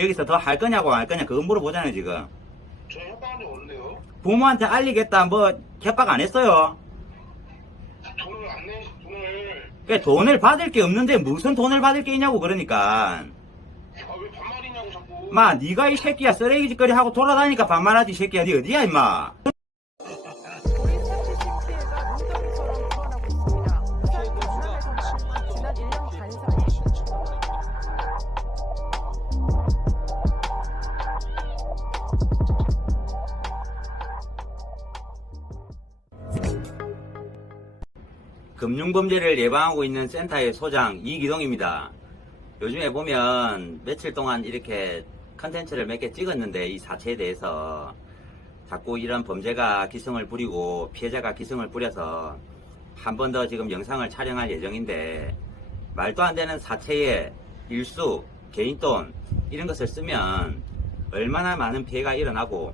여기서 더 할 거냐고 안 할 거냐 그거 물어보잖아요 지금 저 협박한 적 없는데요. 부모한테 알리겠다 뭐 협박 안 했어요 돈을 안 내, 돈을. 그 돈을 받을 게 없는데 무슨 돈을 받을 게 있냐고 그러니까 아, 왜 반말이냐고 자꾸. 마 네가 이 새끼야 쓰레기 짓거리 하고 돌아다니까 반말하지 이 새끼야 네 어디야 임마 금융범죄를 예방하고 있는 센터의 소장 이기동입니다. 요즘에 보면 며칠 동안 이렇게 컨텐츠를 몇 개 찍었는데 이 사체에 대해서 자꾸 이런 범죄가 기승을 부리고 피해자가 기승을 부려서 한 번 더 지금 영상을 촬영할 예정인데 말도 안 되는 사체의 일수, 개인돈 이런 것을 쓰면 얼마나 많은 피해가 일어나고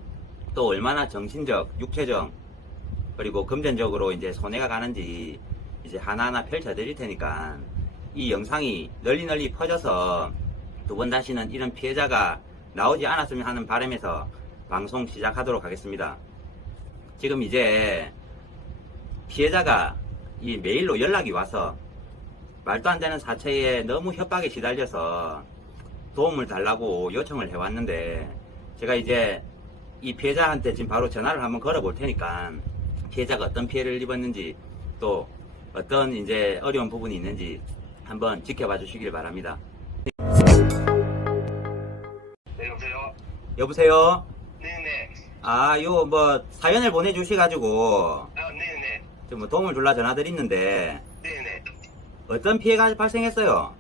또 얼마나 정신적, 육체적 그리고 금전적으로 이제 손해가 가는지 이제 하나하나 펼쳐 드릴 테니까 이 영상이 널리 널리 퍼져서 두 번 다시는 이런 피해자가 나오지 않았으면 하는 바람에서 방송 시작하도록 하겠습니다. 지금 이제 피해자가 이 메일로 연락이 와서 말도 안 되는 사체에 너무 협박에 시달려서 도움을 달라고 요청을 해왔는데 제가 이제 이 피해자한테 지금 바로 전화를 한번 걸어 볼 테니까 피해자가 어떤 피해를 입었는지 또 어떤 이제 어려운 부분이 있는지 한번 지켜봐 주시길 바랍니다. 네, 여보세요? 여보세요? 네네. 아, 요 뭐 사연을 보내주셔가지고 아, 네네. 좀 뭐 도움을 줄라 전화드렸는데 네네. 어떤 피해가 발생했어요?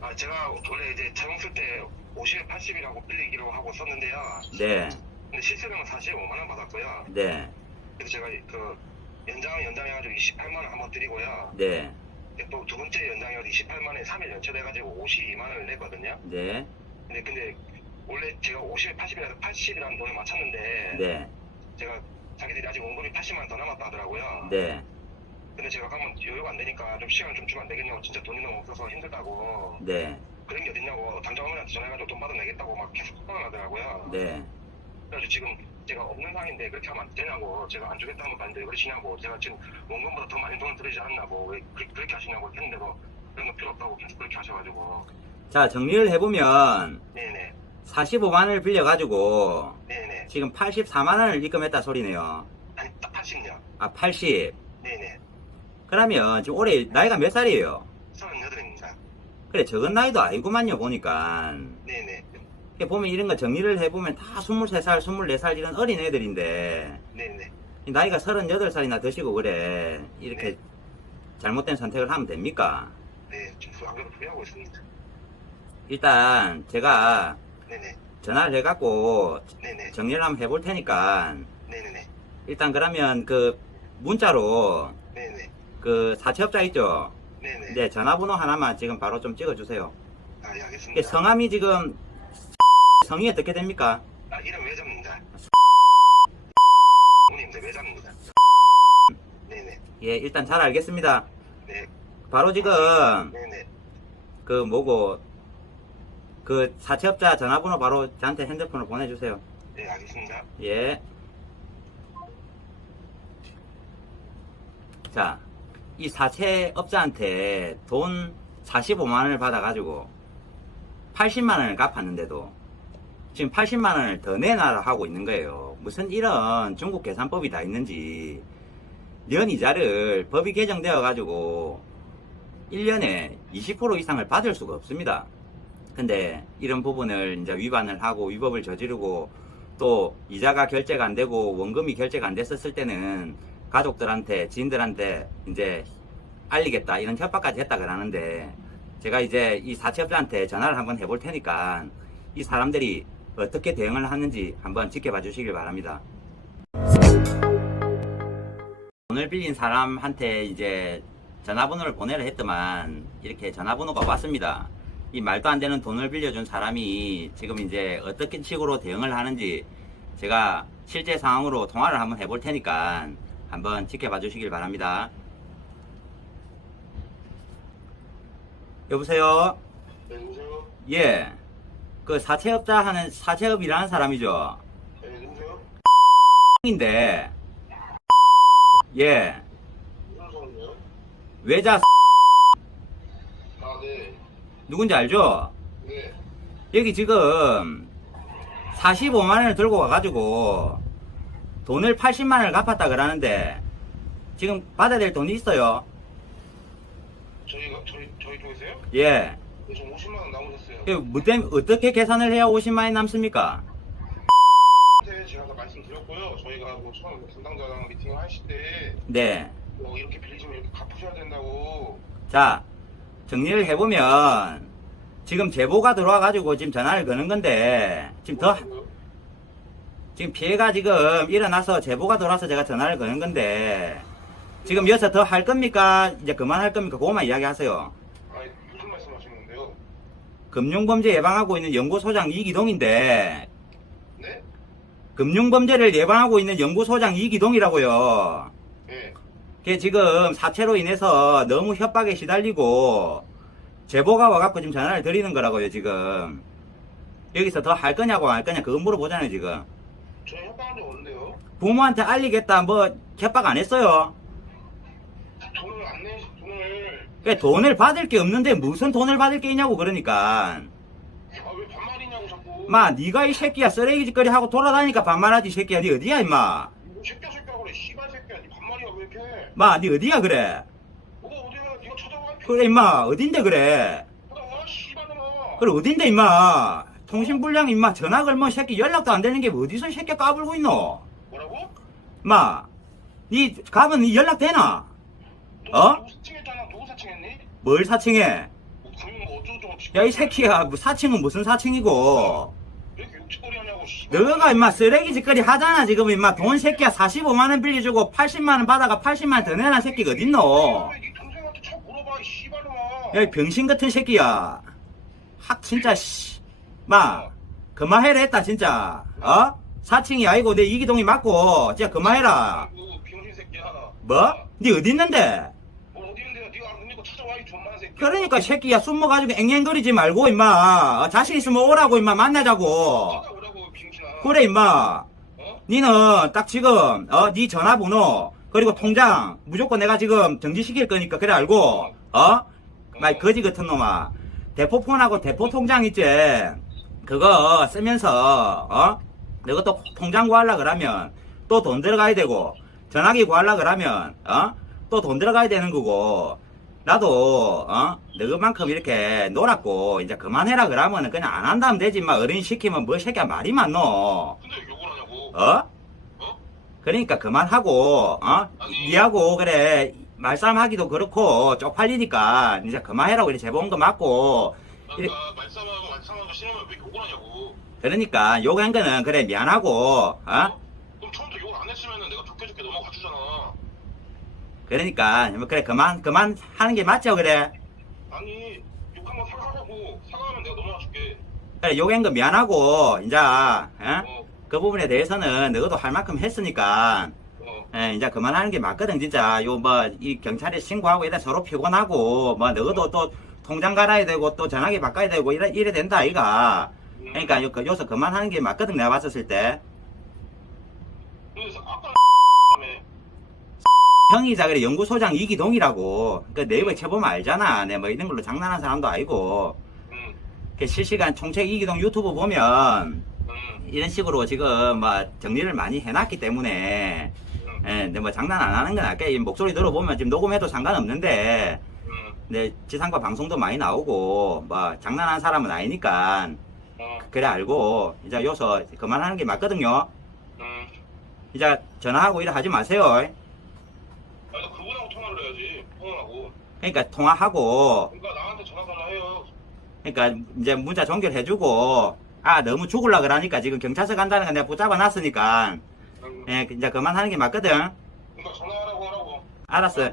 아, 제가 원래 이제 자동 쓸때 50에 80이라고 빌리기로 하고 썼는데요. 네, 근데 실수령은 45만원 받았고요. 네, 그래서 제가 그 연장을 연장해가지고 28만 원 한번 드리고요. 네, 또 두 번째 연장해가지고 28만 원에 3일 연체돼가지고 52만 원을 냈거든요. 네, 근데 근데 원래 제가 50에 80이라서 80이라는 돈을 맞췄는데 네, 제가 자기들이 아직 원금이 80만 원 더 남았다 하더라고요. 네, 근데 제가 가면 여유가 안 되니까 좀 시간 좀 주면 안 되겠냐고 진짜 돈이 너무 없어서 힘들다고 네, 그런 게 어딨냐고 당장 어머니한테 전화해가지고 돈 받아내겠다고 막 계속 속박을 하더라고요. 네. 그래서 지금 제가 없는 상인데 그렇게 하면 안 되냐고. 제가 안 주겠다는 것도 아닌데 왜 그러시냐고. 제가 지금 원금보다 더 많이 돈을 들이지 않나고. 왜 그, 그렇게 하시냐고 했는데도 그런 거 필요 없다고 계속 그렇게 하셔가지고. 자, 정리를 해보면 네네. 45만원을 빌려가지고 네네. 지금 84만원을 입금했다 소리네요. 아니 딱 80년 아, 80. 네네. 그러면 지금 올해 나이가 몇 살이에요? 38입니다. 그래, 적은 나이도 아니구만요, 보니까. 네네 보면 이런 거 정리를 해보면 다 23살, 24살 이런 어린 애들인데, 네네 이 나이가 38살이나 드시고 그래. 이렇게 네. 잘못된 선택을 하면 됩니까? 네 지금 안 그래도 후회하고 있습니다 일단 제가 네네 전화를 해갖고 네네 정리를 한번 해볼 테니까, 네네네 일단 그러면 그 문자로 네네 그 사채업자 있죠? 네네 네, 전화번호 하나만 지금 바로 좀 찍어주세요. 아 예 알겠습니다 성함이 지금 성이 어떻게 됩니까? 아 이름 외자입니다 부모님들 외자입니다 네네 예, 일단 잘 알겠습니다. 네 바로 지금 네네 그 뭐고 그 사채업자 전화번호 바로 저한테 핸드폰으로 보내주세요. 네 알겠습니다 예. 자, 이 사채업자한테 돈 45만 원을 받아가지고 80만 원을 갚았는데도 지금 80만 원을 더 내놔라 하고 있는 거예요. 무슨 이런 중국 계산법이 다 있는지 년 이자를 법이 개정되어 가지고 1년에 20% 이상을 받을 수가 없습니다. 근데 이런 부분을 이제 위반을 하고 위법을 저지르고 또 이자가 결제가 안 되고 원금이 결제가 안 됐었을 때는 가족들한테 지인들한테 이제 알리겠다 이런 협박까지 했다 그러는데 제가 이제 이 사채업자한테 전화를 한번 해볼 테니까 이 사람들이 어떻게 대응을 하는지 한번 지켜봐 주시길 바랍니다. 돈을 빌린 사람한테 이제 전화번호를 보내려 했더만 이렇게 전화번호가 왔습니다. 이 말도 안 되는 돈을 빌려준 사람이 지금 이제 어떻게 식으로 대응을 하는지 제가 실제 상황으로 통화를 한번 해볼 테니까 한번 지켜봐 주시길 바랍니다. 여보세요? 네 여보세요 예. 그 사채업자 하는 사채업이라는 사람이죠. 네, 누구세요? 인데 예 무슨 사람이에요? 외자 아, 네. 누군지 알죠? 네. 여기 지금 45만 원을 들고 와가지고 돈을 80만 원을 갚았다 그러는데 지금 받아야 될 돈이 있어요. 저희가, 저희, 저희 쪽에서요? 예. 네, 저 50만원 남으셨어요. 그뭐때 문에 어떻게 계산을 해야 50만 원이 남습니까? 네, 제가 아까 말씀드렸고요. 저희가 뭐 처음 담당자랑 미팅을 하실 때, 네. 뭐 이렇게 빌리시면 이렇게 갚으셔야 된다고. 자, 정리를 해보면 지금 제보가 들어와가지고 지금 전화를 거는 건데 지금 더 뭐라고요? 지금 피해가 지금 일어나서 제보가 들어와서 제가 전화를 거는 건데 지금 여기서 더 할 겁니까? 이제 그만할 겁니까? 그것만 이야기하세요. 아니, 무슨 말씀 하시는 건데요? 금융범죄 예방하고 있는 연구소장 이기동인데 네? 금융범죄를 예방하고 있는 연구소장 이기동이라고요. 네. 걔 지금 사채로 인해서 너무 협박에 시달리고 제보가 와갖고 지금 전화를 드리는 거라고요 지금 여기서 더 할 거냐고 안 할 거냐 그거 물어보잖아요 지금 저희 협박한 적 없는데요? 부모한테 알리겠다 뭐 협박 안 했어요 돈을 안 내, 돈을. 그 돈을 받을 게 없는데 무슨 돈을 받을 게 있냐고 그러니까 아, 왜 반말이냐고 자꾸. 마 네가 이 새끼야 쓰레기 짓거리 하고 돌아다니까 반말하지 이 새끼야 네 어디야 임마 뭐 새끼야, 새끼야, 그래. 씨발 새끼야. 니 반말이야, 왜 이렇게 해? 마네 어디야 그래 뭐가 어디야? 니가 찾아와. 그래 임마 어딘데 그래 씨발놈아. 그래 어딘데 임마 통신불량 임마 전화 걸면 새끼 연락도 안 되는 게 어디서 이 새끼 까불고 있노 뭐라고? 마, 니 가면 니 연락 되나? 너 어? 사칭 뭘 사칭해? 뭐 금융 뭐 어쩌고 저쩌고. 야 이 새끼야, 뭐 사칭은 무슨 사칭이고? 왜 이렇게 욕짓거리 하냐고, 씨발. 너가 임마 쓰레기 짓거리 하잖아 지금 임마 돈 새끼야 45만 원 빌려주고 80만 원 받아가 80만 원 더 내놔 새끼가 어딨노? 왜네 동생한테 쳐 물어봐, 이 씨발놈아. 야이 병신 같은 새끼야. 확 진짜 씨, 마 그만해라 했다 진짜. 어? 사칭이 아니고 내 이기동이 맞고 진짜 그만해라. 아이고, 병신 새끼야. 뭐? 니 어디 있는데? 그러니까 새끼야 숨어 가지고 앵앵거리지 말고 임마 어, 자신 있으면 오라고 임마 만나자고. 그래 임마 어? 니는 딱 지금 어네 전화번호 그리고 통장 무조건 내가 지금 정지시킬 거니까 그래 알고 어? 마이 거지 같은 놈아 대포폰하고 대포통장 있지 그거 쓰면서 어? 너가 또 통장 구하려 그러면 또 돈 들어가야 되고 전화기 구하려 그러면 어? 또 돈 들어가야 되는 거고 나도 어? 너만큼 이렇게 놀았고 이제 그만해라 그러면 그냥 안 한다면 되지 마 어린 시키면 뭐 새끼야 말이 많노 근데 왜 욕을 하냐고. 어? 어? 그러니까 그만하고 어? 아니. 니하고 그래 말싸움하기도 그렇고 쪽팔리니까 이제 그만해라고 이렇게 제보 온 거 맞고 그러니까 말싸움하고 말싸움하고 싫으면 왜 욕을 하냐고. 그러니까 욕한 거는 그래 미안하고 어? 그럼 처음부터 욕을 안 했으면 내가 좋게 좋게 넘어가 주잖아. 그러니까 뭐 그래 그만 그만 하는 게 맞죠 그래 아니 욕한 건 사과하고 사과하면 내가 넘어가 줄게. 그래 욕한 거 미안하고 이제 어? 어, 그 부분에 대해서는 너도 할 만큼 했으니까 어. 예, 이제 그만하는 게 맞거든 진짜 요 뭐 이 경찰에 신고하고 이래 서로 피곤하고 뭐 너도 또 통장 갈아야 되고 또 전화기 바꿔야 되고 이래 이래 된다 아이가 음. 그러니까 요, 그- 요서 그만하는 게 맞거든 내가 봤었을 때 그래서 아까 에 형이자 그래 연구소장 이기동이라고 그 네이버에 쳐보면 알잖아 내뭐 이런 걸로 장난하는 사람도 아니고 응, 그 실시간 총책 이기동 유튜브 보면 응, 이런 식으로 지금 뭐 정리를 많이 해놨기 때문에 응, 예, 근데 뭐 장난 안 하는 건 아까 이 목소리 들어보면 지금 녹음해도 상관없는데 응. 네, 지상파 방송도 많이 나오고 뭐 장난하는 사람은 아니니까 어, 그래 알고 이제 요서 그만하는 게 맞거든요. 응. 이제 전화하고 이래 하지 마세요. 아니 나 그분하고 통화를 해야지. 통화하고. 그러니까 통화하고 그러니까 나한테 전화 전화해요. 그러니까 이제 문자 종결해주고 아 너무 죽을라 그러니까 지금 경찰서 간다는 거 내가 붙잡아 놨으니까 응. 예, 이제 그만하는 게 맞거든. 그러니까 전화하라고 하라고. 알았어.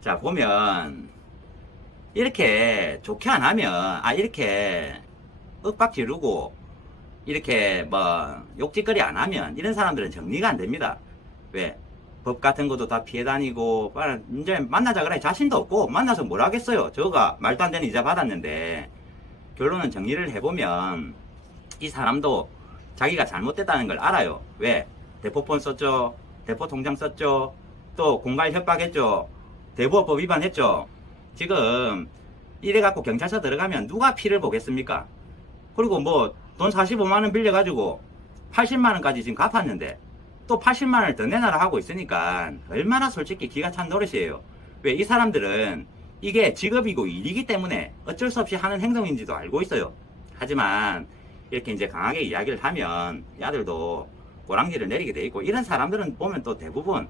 자 보면 이렇게 좋게 안 하면 아 이렇게 윽박 지르고 이렇게 뭐 욕짓거리 안 하면 이런 사람들은 정리가 안 됩니다. 왜? 법 같은 것도 다 피해 다니고 이제 만나자 그래. 자신도 없고 만나서 뭘 하겠어요? 저가 말도 안 되는 이자 받았는데 결론은 정리를 해보면 이 사람도 자기가 잘못됐다는 걸 알아요. 왜? 대포폰 썼죠? 대포 통장 썼죠? 또 공갈 협박했죠? 대부업법 위반했죠? 지금 이래 갖고 경찰서 들어가면 누가 피를 보겠습니까? 그리고 뭐 돈 45만 원 빌려가지고 80만 원까지 지금 갚았는데 또 80만 원을 더 내놔라 하고 있으니까 얼마나 솔직히 기가 찬 노릇이에요. 왜 이 사람들은 이게 직업이고 일이기 때문에 어쩔 수 없이 하는 행동인지도 알고 있어요. 하지만 이렇게 이제 강하게 이야기를 하면 야들도 고랑지를 내리게 돼 있고 이런 사람들은 보면 또 대부분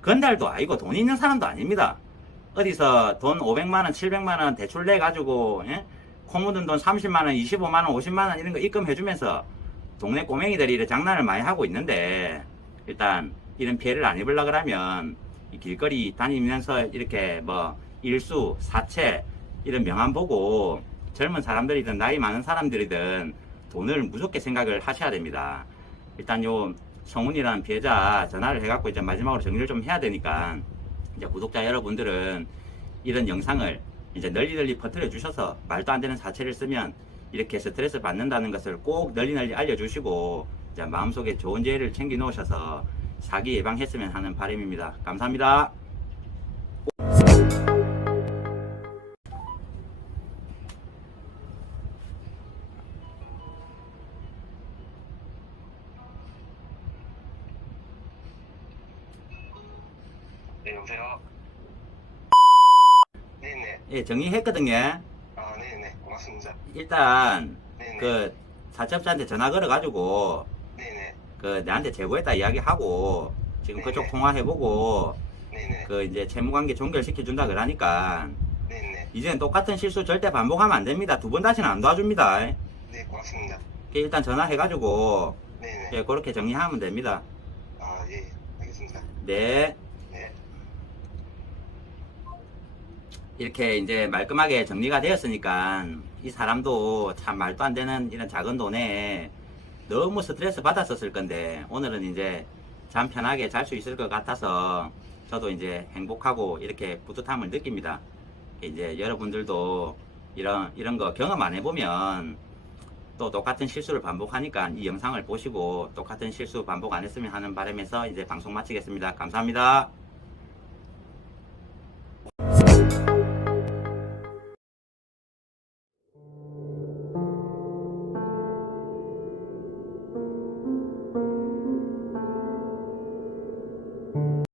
건달도 아니고 돈 있는 사람도 아닙니다. 어디서 돈 500만 원, 700만 원 대출 내 가지고 예? 코 묻은 돈 30만 원, 25만 원, 50만 원 이런 거 입금해 주면서 동네 꼬맹이들이 이런 장난을 많이 하고 있는데 일단 이런 피해를 안 입으려 그러면 이 길거리 다니면서 이렇게 뭐 일수, 사채 이런 명함 보고 젊은 사람들이든 나이 많은 사람들이든 돈을 무섭게 생각을 하셔야 됩니다. 일단 요 성훈이라는 피해자 전화를 해갖고 이제 마지막으로 정리를 좀 해야 되니까 이제 구독자 여러분들은 이런 영상을 이제 널리 널리 퍼뜨려 주셔서 말도 안 되는 사채를 쓰면 이렇게 스트레스 받는다는 것을 꼭 널리 널리 알려주시고 이제 마음속에 좋은 지혜를 챙겨 놓으셔서 사기 예방했으면 하는 바람입니다. 감사합니다. 네 여보세요. 네네. 예, 정리했거든요. 아 네네 고맙습니다. 일단 네네. 그 사채업자한테 전화 걸어가지고. 그 나한테 제보했다 이야기하고 지금 그쪽 네네. 통화해보고 네네. 그 이제 채무관계 종결시켜 준다 그러니까 네네. 이제는 똑같은 실수 절대 반복하면 안 됩니다. 두 번 다시는 안 도와줍니다. 네 고맙습니다. 일단 전화해가지고 네네. 예, 그렇게 정리하면 됩니다. 아 예. 알겠습니다. 네. 네. 이렇게 이제 말끔하게 정리가 되었으니까 이 사람도 참 말도 안 되는 이런 작은 돈에 너무 스트레스 받았었을 건데 오늘은 이제 잠 편하게 잘 수 있을 것 같아서 저도 이제 행복하고 이렇게 뿌듯함을 느낍니다. 이제 여러분들도 이런 이런 거 경험 안 해보면 또 똑같은 실수를 반복하니까 이 영상을 보시고 똑같은 실수 반복 안 했으면 하는 바람에서 이제 방송 마치겠습니다. 감사합니다.